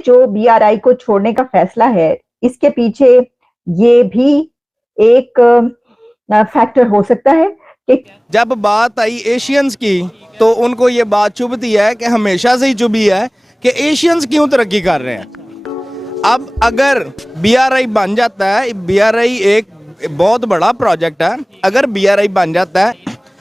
जो बीआरआई को छोड़ने का फैसला है, इसके पीछे ये भी एक फैक्टर हो सकता है कि जब बात आई एशियंस की तो उनको ये बात चुभती है कि हमेशा से ही चुभी है कि एशियंस क्यों तरक्की कर रहे हैं। अब अगर बीआरआई बन जाता है, बीआरआई एक बहुत बड़ा प्रोजेक्ट है, अगर बीआरआई बन जाता है,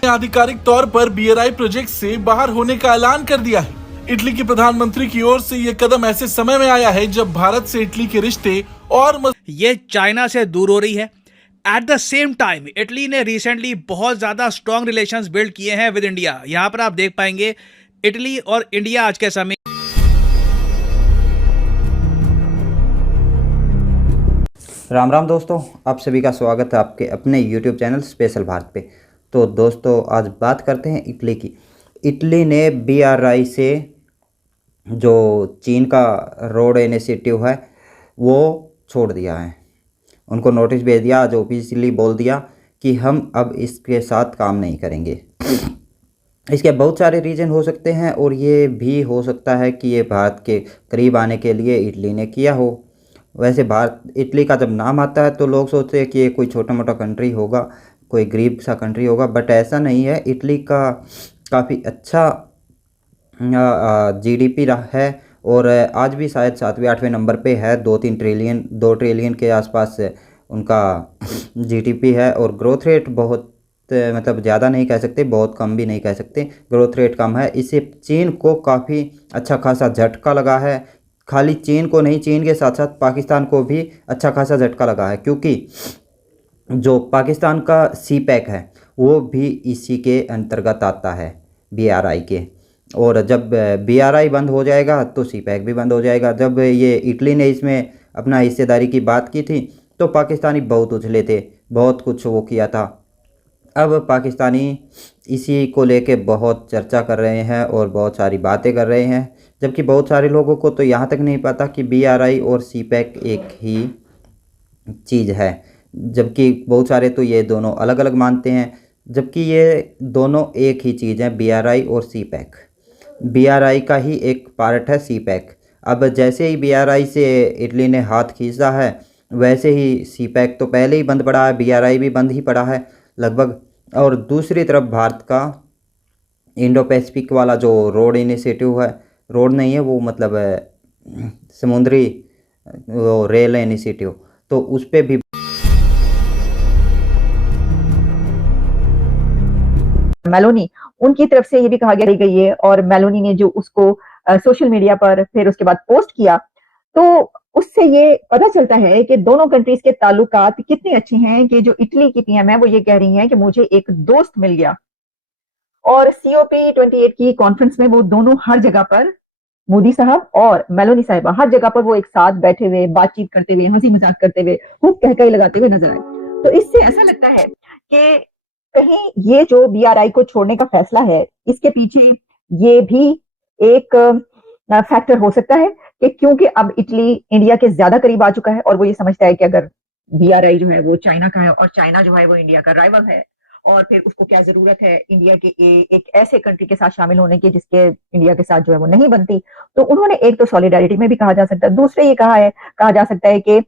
आधिकारिक तौर पर बीआरआई प्रोजेक्ट से बाहर होने का ऐलान कर दिया है। इटली के प्रधानमंत्री की ओर से ये कदम ऐसे समय में आया है जब भारत से इटली के रिश्ते और ये चाइना से दूर हो रही है। At the same time Italy ने रिसेंटली बहुत ज्यादा स्ट्रॉन्ग रिलेशंस बिल्ड किए हैं विद इंडिया। यहां पर आप देख पाएंगे इटली और इंडिया आज के समय। राम राम दोस्तों, आप सभी का स्वागत है आपके अपने YouTube चैनल स्पेशल भारत पे। तो दोस्तों आज बात करते हैं इटली की। इटली ने बीआरआई से जो चीन का रोड इनिशिएटिव है वो छोड़ दिया है, उनको नोटिस भेज दिया, आज ऑफिशियली बोल दिया कि हम अब इसके साथ काम नहीं करेंगे। इसके बहुत सारे रीज़न हो सकते हैं और ये भी हो सकता है कि ये भारत के करीब आने के लिए इटली ने किया हो। वैसे भारत इटली का जब नाम आता है तो लोग सोचते हैं कि ये कोई छोटा मोटा कंट्री होगा, कोई गरीब सा कंट्री होगा, बट ऐसा नहीं है। इटली का काफ़ी अच्छा जीडीपी है और आज भी शायद 7वें 8वें नंबर पे है। 2 ट्रिलियन के आसपास उनका जीडीपी है और ग्रोथ रेट बहुत मतलब ज़्यादा नहीं कह सकते, बहुत कम भी नहीं कह सकते, ग्रोथ रेट कम है। इससे चीन को काफ़ी अच्छा खासा झटका लगा है। खाली चीन को नहीं, चीन के साथ साथ पाकिस्तान को भी अच्छा खासा झटका लगा है, क्योंकि जो पाकिस्तान का सी पैक है वो भी इसी के अंतर्गत आता है, बीआरआई के। और जब बीआरआई बंद हो जाएगा तो सी पैक भी बंद हो जाएगा। जब ये इटली ने इसमें अपना हिस्सेदारी की बात की थी तो पाकिस्तानी बहुत उछले थे, बहुत कुछ वो किया था। अब पाकिस्तानी इसी को लेके बहुत चर्चा कर रहे हैं और बहुत सारी बातें कर रहे हैं, जबकि बहुत सारे लोगों को तो यहाँ तक नहीं पता कि बीआरआई और सी पैक एक ही चीज़ है, जबकि बहुत सारे तो ये दोनों अलग अलग मानते हैं, जबकि ये दोनों एक ही चीज़ है, बीआरआई और सी पैक। बीआरआई का ही एक पार्ट है सी पैक। अब जैसे ही बीआरआई से इटली ने हाथ खींचा है वैसे ही सी पैक तो पहले ही बंद पड़ा है, बीआरआई भी बंद ही पड़ा है लगभग। और दूसरी तरफ भारत का इंडो पैसिफिक वाला जो रोड इनिशिएटिव है, रोड नहीं है वो मतलब समुद्री वो रेल इनिशिएटिव, तो उस पर भी मेलोनी उनकी तरफ से ये भी कहा गई है और मेलोनी ने जो उसको सोशल मीडिया पर फिर उसके बाद पोस्ट किया तो उससे ये पता चलता है कि दोनों कंट्रीज के ताल्लुकात कितने अच्छे हैं कि जो इटली की पीएम है वो ये कह रही हैं कि मुझे एक दोस्त मिल गया। और COP28 की कॉन्फ्रेंस में वो दोनों हर जगह पर, मोदी साहब और मेलोनी साहिबा, हर जगह पर वो एक साथ बैठे हुए बातचीत करते हुए, हंसी मजाक करते हुए, खूब कहकही लगाते हुए नजर आए। तो इससे ऐसा लगता है कि कहीं ये जो बीआरआई को छोड़ने का फैसला है इसके पीछे ये भी एक फैक्टर हो सकता है कि क्योंकि अब इटली इंडिया के ज्यादा करीब आ चुका है और वो ये समझता है कि अगर बीआरआई जो है वो चाइना का है और चाइना जो है वो इंडिया का राइवल है और फिर उसको क्या जरूरत है इंडिया के एक ऐसे कंट्री के साथ शामिल होने की जिसके इंडिया के साथ जो है वो नहीं बनती। तो उन्होंने एक तो सॉलिडारिटी में भी कहा जा सकता है, दूसरे ये कहा जा सकता है कि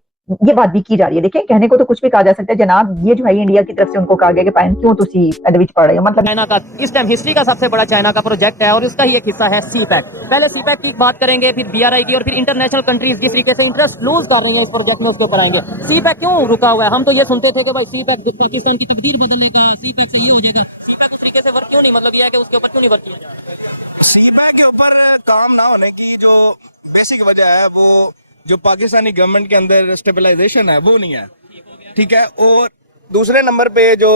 ये बात भी की जा रही है। देखिए कहने को तो कुछ भी कहा जा सकता है, जनाब ये जो है इंडिया की तरफ से उनको कहा गया कि पाइन क्यों तुसी एडविच पड़ रहे हो, मतलब चाइना का इस टाइम हिस्ट्री का सबसे बड़ा चाइना का प्रोजेक्ट है और इसका ही एक हिस्सा है सी पैक। पहले सी पैक की बात करेंगे, फिर बीआरआई की, और फिर इंटरनेशनल कंट्रीज जिस तरीके से इंटरेस्ट लूज कर रही है इस प्रोजेक्ट में उसके ऊपर आएंगे। सी पैक क्यों रुका हुआ है? हम तो ये सुनते थे कि भाई सी पैक पाकिस्तान की तकदीर बदलने का, सी पैक से ये हो जाएगा। सी पैक उस तरीके से वर्क क्यों नहीं, मतलब ये है कि उसके ऊपर क्यों नहीं वर्क किया जा रहा? सी पैक के ऊपर काम ना होने की जो बेसिक वजह है वो जो पाकिस्तानी गवर्नमेंट के अंदर स्टेबलाइजेशन है वो नहीं है, ठीक है। और दूसरे नंबर पे जो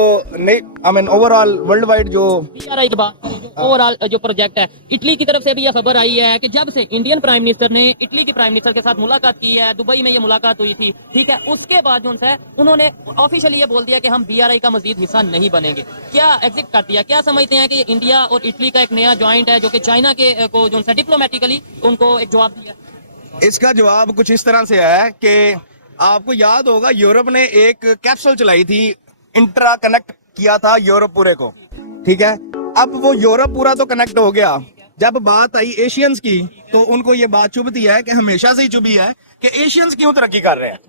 ओवरऑल वर्ल्ड वाइड जो बीआरआई की बात करें, ओवरऑल जो प्रोजेक्ट है, इटली की तरफ से भी यह खबर आई है कि जब से इंडियन प्राइम मिनिस्टर ने इटली के प्राइम मिनिस्टर के साथ मुलाकात की है, दुबई में ये मुलाकात हुई थी, ठीक है, उसके बाद जो है उन्होंने ऑफिशियली ये बोल दिया कि हम बीआरआई का मजीद हिस्सा नहीं बनेंगे। क्या एग्जिट कर दिया? क्या समझते हैं कि इंडिया और इटली का एक नया ज्वाइंट है जो कि चाइना के को जो डिप्लोमेटिकली उनको एक जवाब दिया? इसका जवाब कुछ इस तरह से है कि आपको याद होगा यूरोप ने एक कैप्सूल चलाई थी, इंट्रा कनेक्ट किया था यूरोप पूरे को, ठीक है। अब वो यूरोप पूरा तो कनेक्ट हो गया, जब बात आई एशियंस की तो उनको ये बात चुभती है कि हमेशा से ही चुभी है कि एशियंस क्यों तरक्की कर रहे हैं।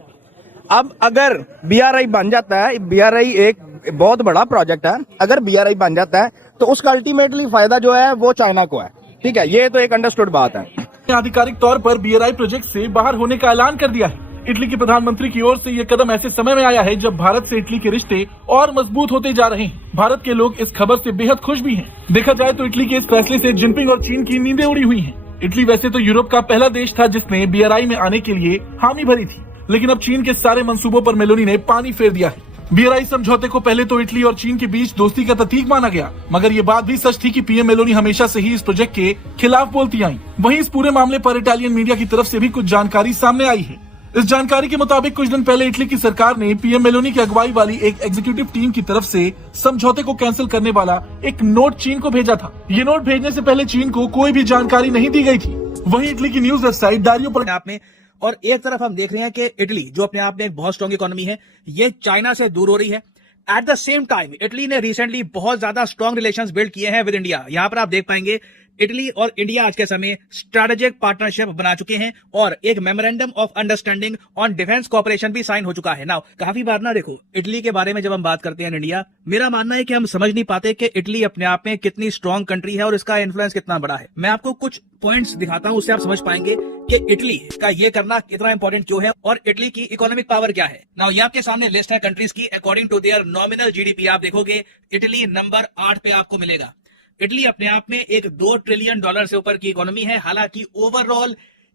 अब अगर बीआरआई बन जाता है, बीआरआई एक बहुत बड़ा प्रोजेक्ट है, अगर बीआरआई बन जाता है तो उसका अल्टीमेटली फायदा जो है वो चाइना को है। ठीक है, ये तो एक अंडरस्टूड बात है। आधिकारिक तौर पर बीआरआई प्रोजेक्ट से बाहर होने का ऐलान कर दिया है। इटली के प्रधानमंत्री की ओर से ये कदम ऐसे समय में आया है जब भारत से इटली के रिश्ते और मजबूत होते जा रहे हैं। भारत के लोग इस खबर से बेहद खुश भी हैं। देखा जाए तो इटली के इस फैसले से जिनपिंग और चीन की नींदें उड़ी हुई हैं। इटली वैसे तो यूरोप का पहला देश था जिसने बीआरआई में आने के लिए हामी भरी थी, लेकिन अब चीन के सारे मंसूबों पर मेलोनी ने पानी फेर दिया है। बीआरआई समझौते को पहले तो इटली और चीन के बीच दोस्ती का प्रतीक माना गया, मगर ये बात भी सच थी कि पीएम मेलोनी हमेशा से ही इस प्रोजेक्ट के खिलाफ बोलती आई। वहीं इस पूरे मामले पर इटालियन मीडिया की तरफ से भी कुछ जानकारी सामने आई है। इस जानकारी के मुताबिक कुछ दिन पहले इटली की सरकार ने पीएम मेलोनी की अगुवाई वाली एक एग्जीक्यूटिव टीम की तरफ से समझौते को कैंसिल करने वाला एक नोट चीन को भेजा था। ये नोट भेजने से पहले चीन को कोई भी जानकारी नहीं दी गई थी। वहीं इटली की न्यूज वेबसाइट डारियो पर आप में और एक तरफ हम देख रहे हैं कि इटली जो अपने आप में एक बहुत स्ट्रॉन्ग इकोनॉमी है, ये चाइना से दूर हो रही है। At the same time Italy ने रिसेंटली बहुत ज्यादा स्ट्रॉन्ग रिलेशंस बिल्ड किए हैं विद इंडिया। यहां पर आप देख पाएंगे इटली और इंडिया आज के समय स्ट्रेटेजिक पार्टनरशिप बना चुके हैं और एक memorandum of understanding on defence cooperation भी साइन हो चुका है। नाउ काफी बार ना देखो इटली के बारे में जब हम बात करते हैं इंडिया, मेरा मानना है कि हम समझ नहीं पाते कि इटली अपने आप में कितनी स्ट्रॉन्ग कंट्री है और इसका इन्फ्लुएंस कितना बड़ा है। मैं आपको कुछ पॉइंट्स दिखाता हूं, उससे आप समझ पाएंगे कि इटली का ये करना कितना इंपॉर्टेंट क्यों है और इटली की इकोनॉमिक पावर क्या है। नाउ ये आपके सामने लिस्ट है कंट्रीज की according to their nominal GDP. आप देखोगे इटली नंबर 8 पे आपको मिलेगा। इटली अपने आप में एक $2 ट्रिलियन से ऊपर की इकोनॉमी है। हालांकि ओवरऑल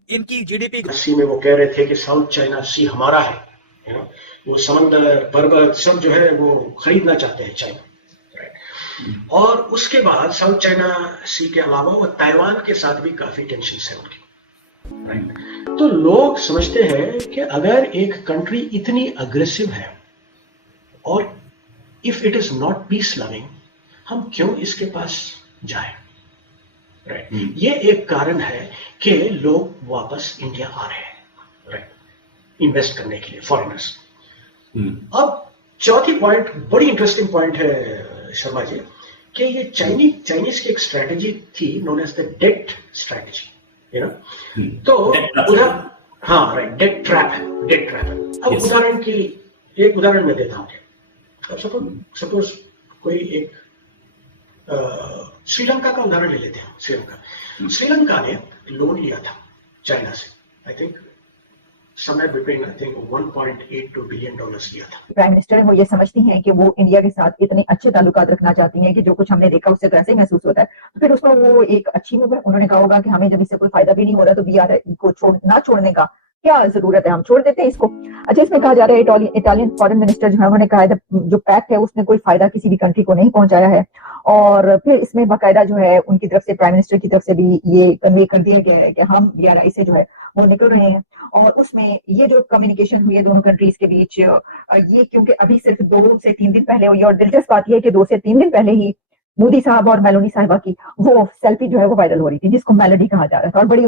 इनकी जीडीपी सी में वो कह रहे थे कि साउथ चाइना सी हमारा है, वो समंदर पर्वत सब जो है वो खरीदना चाहते हैं चाइना। और उसके बाद साउथ चाइना सी के अलावा वो ताइवान के साथ भी काफी टेंशन है उनकी। तो लोग समझते हैं कि अगर एक कंट्री इतनी अग्रेसिव है और if it is not peace loving, हम क्यों इसके पास जाए, राइट? ये एक कारण है कि लोग वापस इंडिया आ रहे हैं, राइट, इन्वेस्ट करने के लिए, फॉरेनर्स। अब चौथी पॉइंट बड़ी इंटरेस्टिंग पॉइंट है शर्मा जी, कि ये चाइनीज की एक स्ट्रैटेजी थी known as the debt strategy, you know. तो उधर हाँ राइट, डेट ट्रैप है। अब उदाहरण के लिए एक उदाहरण मैं देता हूँ। अब सपोज कोई एक श्रीलंका का उदाहरण ले लेते हैं। श्रीलंका ने लोन लिया था चाइना से, I think somewhere between 1.82 billion dollars लिया था। प्राइम मिनिस्टर वो ये समझती हैं कि वो इंडिया के साथ इतने अच्छे ताल्लुकात रखना चाहती हैं कि जो कुछ हमने देखा उससे तो ऐसे ही महसूस होता है, तो फिर उसको वो एक अच्छी मूव है। उन्होंने कहा होगा कि हमें जब इससे कोई फायदा भी नहीं हो रहा तो बीआरआई को छोड़ने का क्या जरूरत है, हम छोड़ देते हैं इसको। अच्छा, इसमें कहा जा रहा है इटालियन फॉरेन मिनिस्टर जो है उन्होंने कहा है जो पैक्ट है उसने कोई फायदा किसी भी कंट्री को नहीं पहुंचाया है। और फिर इसमें बाकायदा जो है उनकी तरफ से, प्राइम मिनिस्टर की तरफ से भी ये कन्वे कर दिया गया है कि हम बीआरआई से जो है वो निकल रहे हैं। और उसमें ये जो कम्युनिकेशन हुई है दोनों कंट्रीज के बीच, ये क्योंकि अभी सिर्फ 2 से 3 दिन पहले हुई है। और दिलचस्प बात यह है कि 2 से 3 दिन पहले ही मोदी साहब और मेलोनी साहिबा की वो सेल्फी जो है वो वायरल हो रही थी, जिसको मेलोडी कहा जा रहा था। और बड़ी